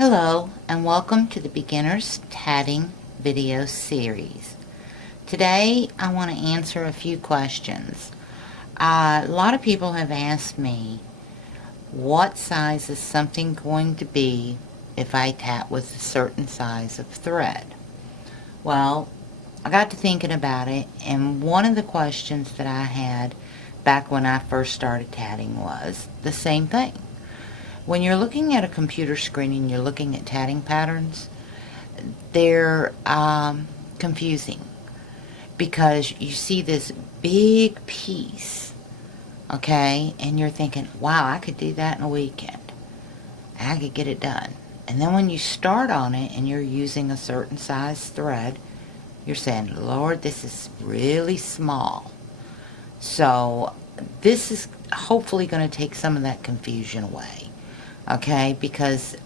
Hello and welcome to the Beginner's Tatting video series. Today I want to answer a few questions. A lot of people have asked me, what size is something going to be if I tat with a certain size of thread? Well, I got to thinking about it, and one of the questions that I had back when I first started tatting was the same thing. When you're looking at a computer screen and you're looking at tatting patterns, they're confusing because you see this big piece, okay, and you're thinking, wow, I could do that in a weekend. I could get it done. And then when you start on it and you're using a certain size thread, you're saying, Lord, this is really small. So this is hopefully going to take some of that confusion away. Okay, because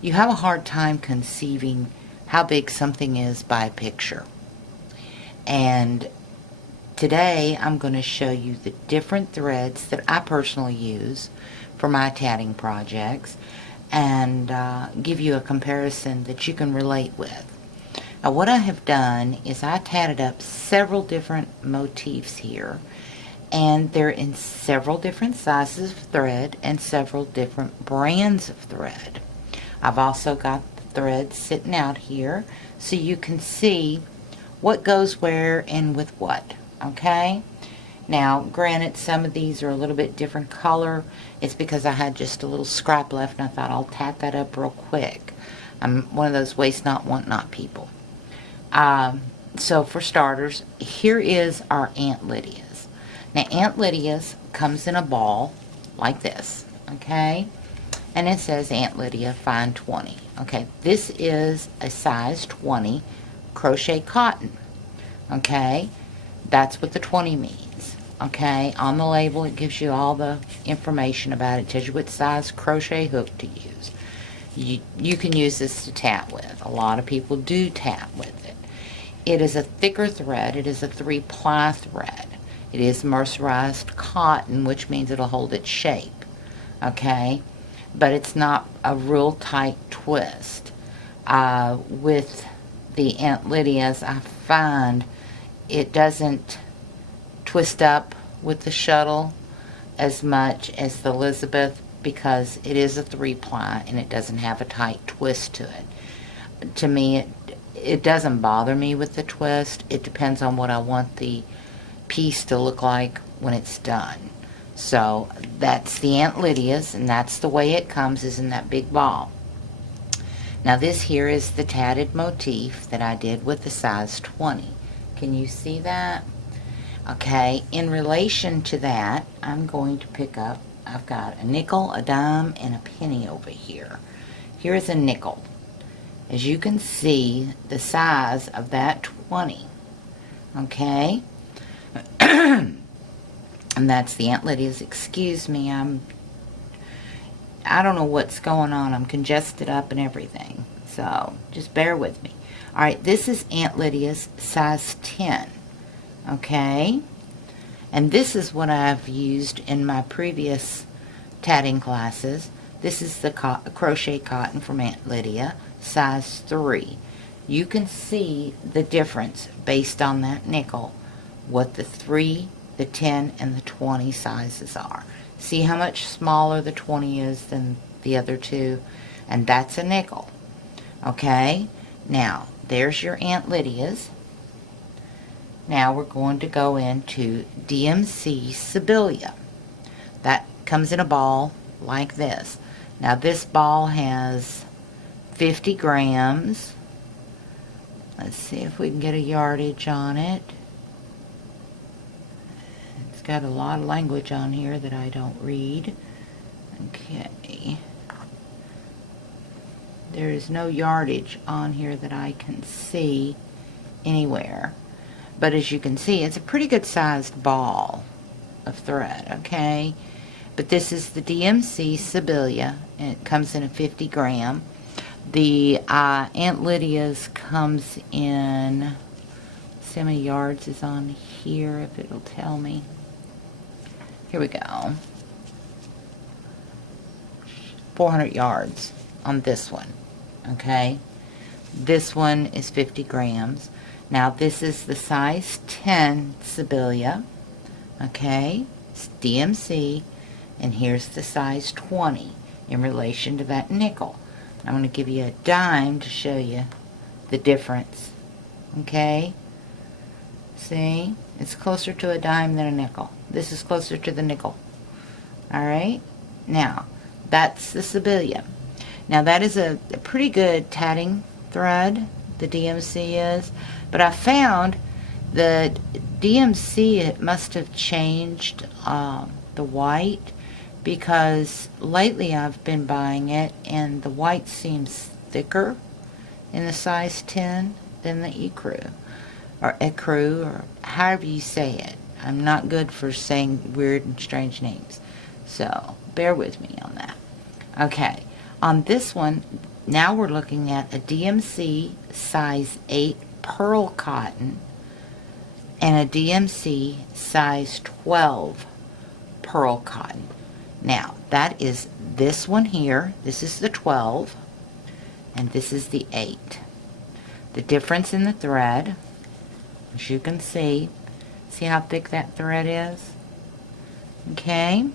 you have a hard time conceiving how big something is by a picture. And today I'm going to show you the different threads that I personally use for my tatting projects and give you a comparison that you can relate with. Now what I have done is I tatted up several different motifs here, and they're in several different sizes of thread and several different brands of thread. I've also got the thread sitting out here so you can see what goes where and with what, okay? Now, granted, some of these are a little bit different color. It's because I had just a little scrap left and I thought I'll tat that up real quick. I'm one of those waste not, want not people. So for starters, here is our Aunt Lydia's. Now, Aunt Lydia's comes in a ball like this, okay? And it says Aunt Lydia Fine 20. Okay, this is a size 20 crochet cotton, okay? That's what the 20 means, okay? On the label, it gives you all the information about it. It tells you what size crochet hook to use. You can use this to tat with. A lot of people do tat with it. It is a thicker thread. It is a 3-ply thread. It is mercerized cotton, which means it'll hold its shape, okay? But it's not a real tight twist. With the Aunt Lydia's, I find it doesn't twist up with the shuttle as much as the Elizabeth because it is a 3-ply and it doesn't have a tight twist to it. To me, it doesn't bother me with the twist. It depends on what I want the piece to look like when it's done. So that's the Aunt Lydia's, and that's the way it comes, is in that big ball. Now this here is the tatted motif that I did with the size 20. Can you see that? Okay, in relation to that, I'm going to pick up, I've got a nickel, a dime, and a penny over here. Here is a nickel. As you can see, the size of that 20, okay? And that's the Aunt Lydia's. Excuse me, I don't know what's going on. I'm congested up and everything. So just bear with me. Alright, this is Aunt Lydia's size 10. Okay? And this is what I've used in my previous tatting classes. This is the crochet cotton from Aunt Lydia, size 3. You can see the difference based on that nickel, what the 3, the 10, and the 20 sizes are. See how much smaller the 20 is than the other two? And that's a nickel. Okay? Now, there's your Aunt Lydia's. Now we're going to go into DMC Sibylla. That comes in a ball like this. Now this ball has 50 grams. Let's see if we can get a yardage on it. It's got a lot of language on here that I don't read. Okay. There is no yardage on here that I can see anywhere. But as you can see, it's a pretty good sized ball of thread, okay? But this is the DMC Sibylla, and it comes in a 50 gram. The Aunt Lydia's comes in, let's see how many yards is on here, if it'll tell me. Here we go. 400 yards on this one. okay? This one is 50 grams. Now this is the size 10 Sibilia, okay? It's DMC, and here's the size 20 in relation to that nickel. I'm going to give you a dime to show you the difference, okay? See? It's closer to a dime than a nickel. This is closer to the nickel. Alright? Now, that's the Sibilia. Now that is a pretty good tatting thread, the DMC is. But I found the DMC, it must have changed the white, because lately I've been buying it and the white seems thicker in the size 10 than the ecru, or ecru, or however you say it. I'm not good for saying weird and strange names, so bear with me on that. Okay, on this one, now we're looking at a DMC size 8 pearl cotton and a DMC size 12 pearl cotton. Now, that is this one here. This is the 12, and this is the 8. The difference in the thread, as you can see how thick that thread is? Okay?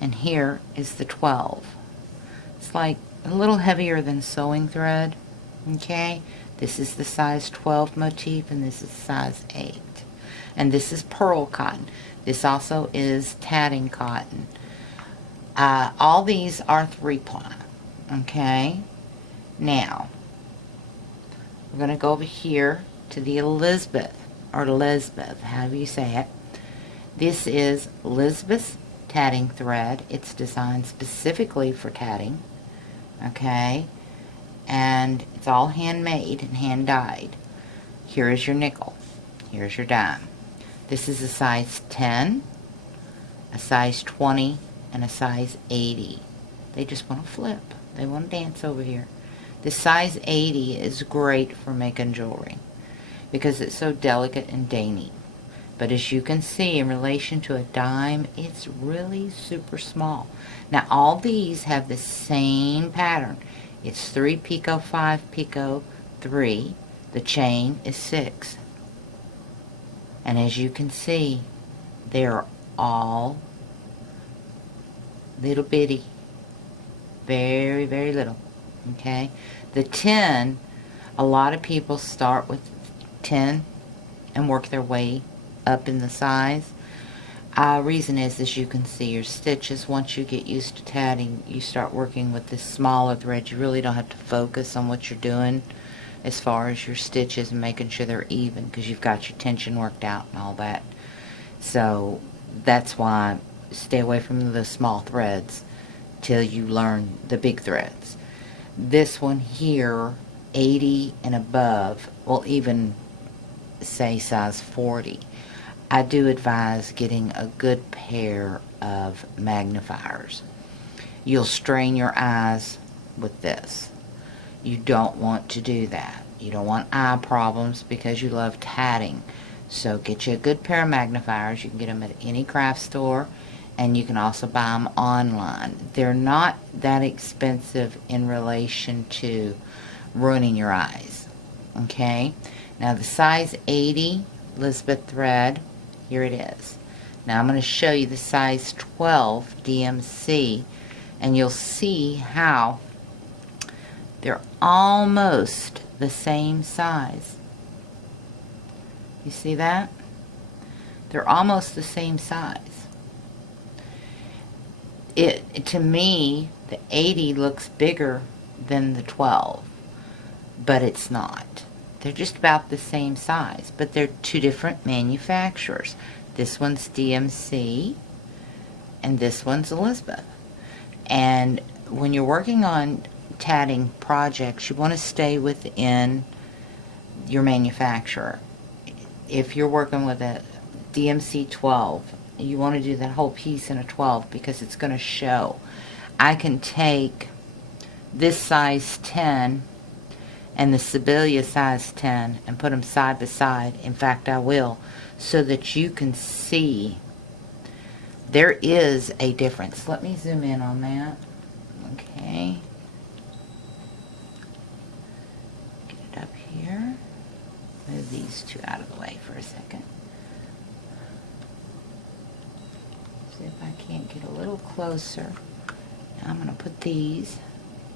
And here is the 12. It's like a little heavier than sewing thread. Okay? This is the size 12 motif, and this is size 8. And this is pearl cotton. This also is tatting cotton. All these are 3-ply. Okay? Now, we're going to go over here to the Elizabeth, or Lisbeth, however you say it. This is Lisbeth's tatting thread. It's designed specifically for tatting. Okay? And it's all handmade and hand dyed. Here is your nickel. Here's your dime. This is a size 10, a size 20, and a size 80. They just want to flip. They want to dance over here. The size 80 is great for making jewelry because it's so delicate and dainty. But as you can see, in relation to a dime, it's really super small. Now, all these have the same pattern. It's 3 picot, 5 picot, 3. The chain is 6. And as you can see, they're all little bitty. Very, very little. Okay? The 10, a lot of people start with 10 and work their way up in the size. Reason is, as you can see, your stitches, once you get used to tatting, you start working with this smaller thread. You really don't have to focus on what you're doing as far as your stitches and making sure they're even, because you've got your tension worked out and all that. So that's why stay away from the small threads till you learn the big threads. This one here, 80 and above, will even say size 40. I do advise getting a good pair of magnifiers. You'll strain your eyes with this. You don't want to do that. You don't want eye problems because you love tatting. So get you a good pair of magnifiers. You can get them at any craft store, and you can also buy them online. They're not that expensive in relation to ruining your eyes. Okay? Now the size 80 Elizabeth thread, here it is. Now I'm going to show you the size 12 DMC, and you'll see how they're almost the same size. You see that? They're almost the same size. To me, the 80 looks bigger than the 12, but it's not. They're just about the same size, but they're two different manufacturers. This one's DMC, and this one's Elizabeth. And when you're working on tatting projects, you want to stay within your manufacturer. If you're working with a DMC 12, you want to do that whole piece in a 12 because it's going to show. I can take this size 10 and the Sibilia size 10 and put them side by side. In fact, I will, so that you can see there is a difference. Let me zoom in on that. Okay. here. Move these two out of the way for a second. See if I can't get a little closer. Now I'm going to put these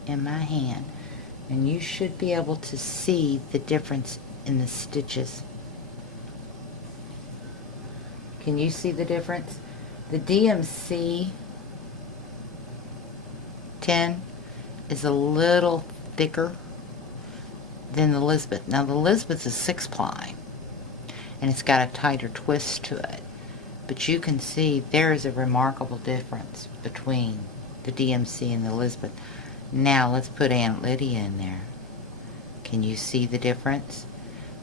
in my hand, and you should be able to see the difference in the stitches. Can you see the difference? The DMC 10 is a little thicker than the Elizabeth. Now the Elizabeth is 6-ply, and it's got a tighter twist to it. But you can see there is a remarkable difference between the DMC and the Elizabeth. Now let's put Aunt Lydia in there. Can you see the difference?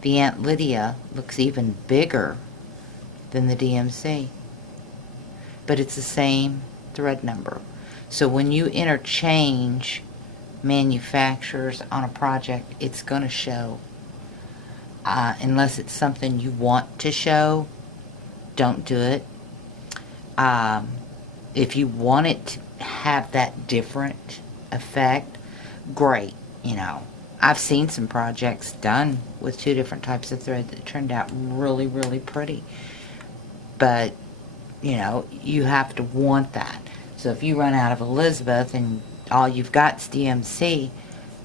The Aunt Lydia looks even bigger than the DMC, but it's the same thread number. So when you interchange manufacturers on a project, it's going to show. Unless it's something you want to show, don't do it. If you want it to have that different effect, great. You know, I've seen some projects done with 2 different types of thread that turned out really, really pretty. But, you know, you have to want that. So if you run out of Elizabeth and all you've got is DMC,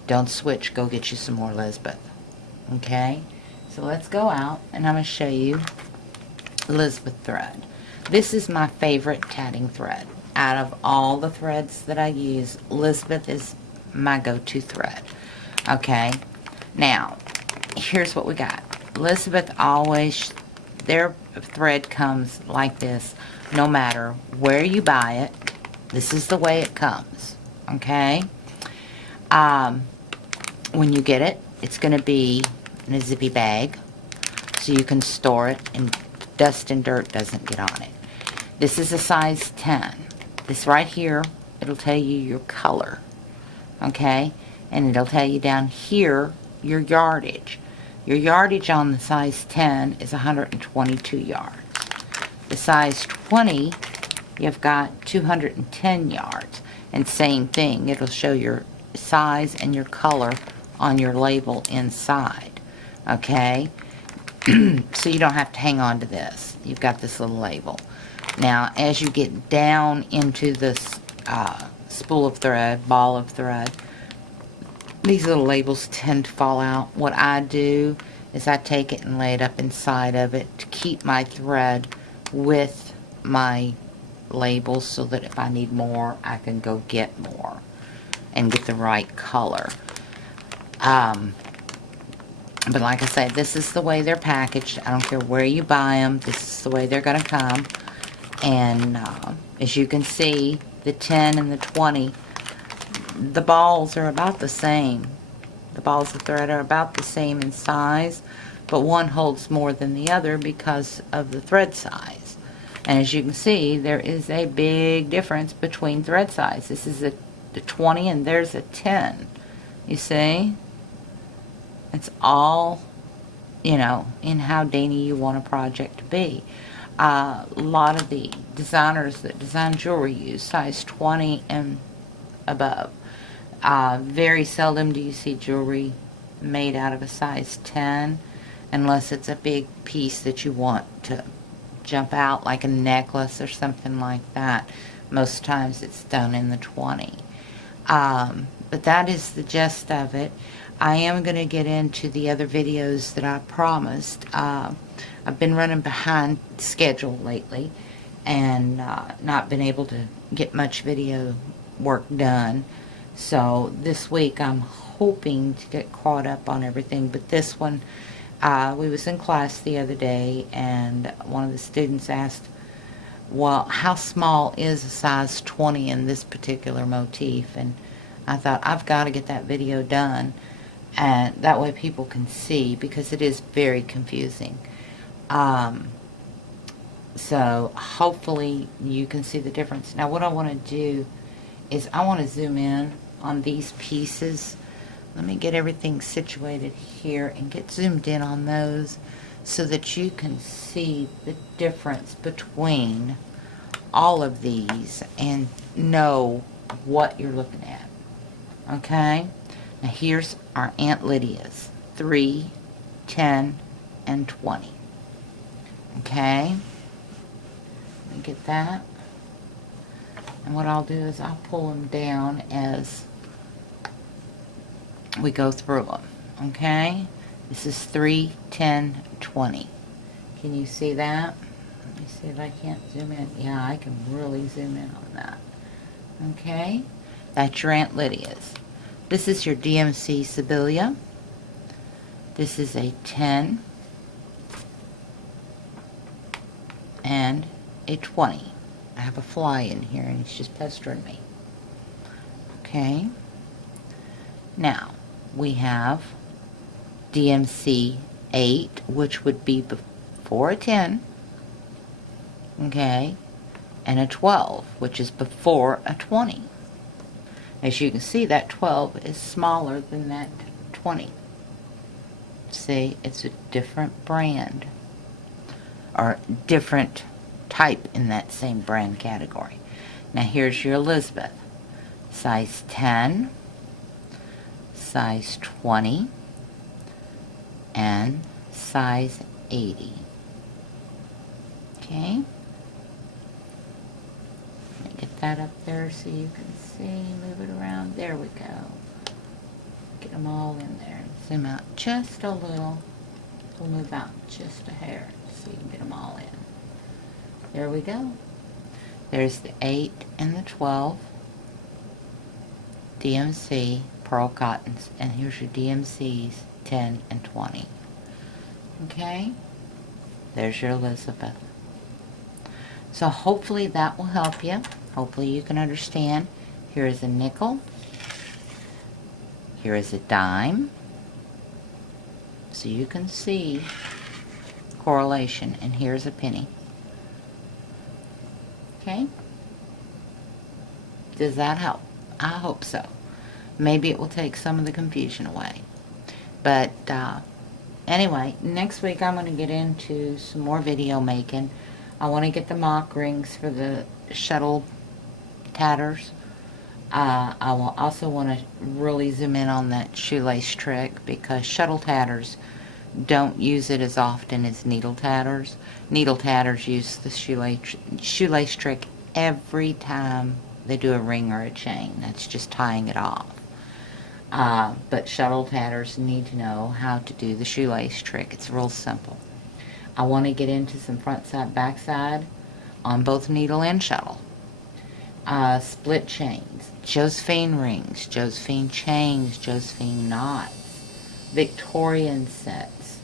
don't switch. Go get you some more Elizabeth. Okay? So let's go out, and I'm going to show you Elizabeth thread. This is my favorite tatting thread. Out of all the threads that I use, Elizabeth is my go-to thread. Okay? Now, here's what we got. Elizabeth always, their thread comes like this, no matter where you buy it. This is the way it comes. Okay? When you get it, it's going to be in a zippy bag, so you can store it and dust and dirt doesn't get on it. This is a size 10. This right here, it'll tell you your color. Okay? And it'll tell you down here your yardage. Your yardage on the size 10 is 122 yards. The size 20, you've got 210 yards. And same thing, it'll show your size and your color on your label inside. Okay? So you don't have to hang on to this. You've got this little label. Now, as you get down into this spool of thread, ball of thread, these little labels tend to fall out. What I do is I take it and lay it up inside of it to keep my thread with my labels, so that if I need more, I can go get more and get the right color. But like I said, this is the way they're packaged. I don't care where you buy them. This is the way they're going to come. And as you can see, the 10 and the 20, the balls are about the same. The balls of thread are about the same in size, but one holds more than the other because of the thread size. And as you can see, there is a big difference between thread size. This is the 20 and there's a 10. You see? It's all, you know, in how dainty you want a project to be. A lot of the designers that design jewelry use size 20 and above. Very seldom do you see jewelry made out of a size 10 unless it's a big piece that you want to jump out, like a necklace or something like that. Most times it's done in the 20. But that is the gist of it. I am going to get into the other videos that I promised. I've been running behind schedule lately and not been able to get much video work done. So this week I'm hoping to get caught up on everything. But this one, we was in class the other day and one of the students asked, well, how small is a size 20 in this particular motif? And I thought, I've got to get that video done, and that way people can see, because it is very confusing. So hopefully you can see the difference. Now what I want to do is I want to zoom in on these pieces. Let me get everything situated here and get zoomed in on those so that you can see the difference between all of these and know what you're looking at. Okay? Now here's our Aunt Lydia's. 3, 10, and 20. Okay? Let me get that. And what I'll do is I'll pull them down as we go through them. Okay? This is 3, 10, 20. Can you see that? Let me see if I can't zoom in. Yeah, I can really zoom in on that. Okay? That's your Aunt Lydia's. This is your DMC Sibylla. This is a 10 and a 20. I have a fly in here and he's just pestering me. Okay? Now, we have DMC 8, which would be before a 10, okay, and a 12, which is before a 20. As you can see, that 12 is smaller than that 20. See, it's a different brand, or different type in that same brand category. Now here's your Elizabeth. Size 10, size 20, and size 80. Okay? Let me get that up there so you can see. Move it around. There we go. Get them all in there. Zoom out just a little. We'll move out just a hair so you can get them all in. There we go. There's the 8 and the 12. DMC Pearl Cottons. And here's your DMCs 10 and 20. Okay? There's your Elizabeth. So hopefully that will help you. Hopefully you can understand. Here is a nickel. Here is a dime. So you can see correlation. And here's a penny. Okay? Does that help? I hope so. Maybe it will take some of the confusion away. But anyway, next week I'm going to get into some more video making. I want to get the mock rings for the shuttle tatters. I will also want to really zoom in on that shoelace trick, because shuttle tatters don't use it as often as needle tatters. Needle tatters use the shoelace trick every time they do a ring or a chain. That's just tying it off. But shuttle tatters need to know how to do the shoelace trick. It's real simple. I want to get into some front side, back side on both needle and shuttle. Split chains, Josephine rings, Josephine chains, Josephine knots, Victorian sets,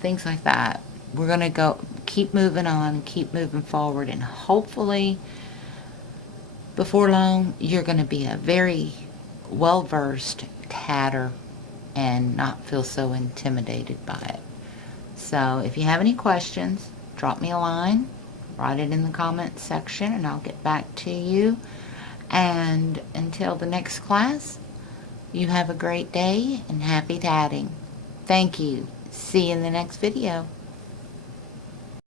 things like that. We're going to keep moving on, keep moving forward, and hopefully before long you're going to be a very well-versed tatter and not feel so intimidated by it. So if you have any questions, drop me a line, write it in the comments section, and I'll get back to you. And until the next class, you have a great day and happy tatting. Thank you. See you in the next video.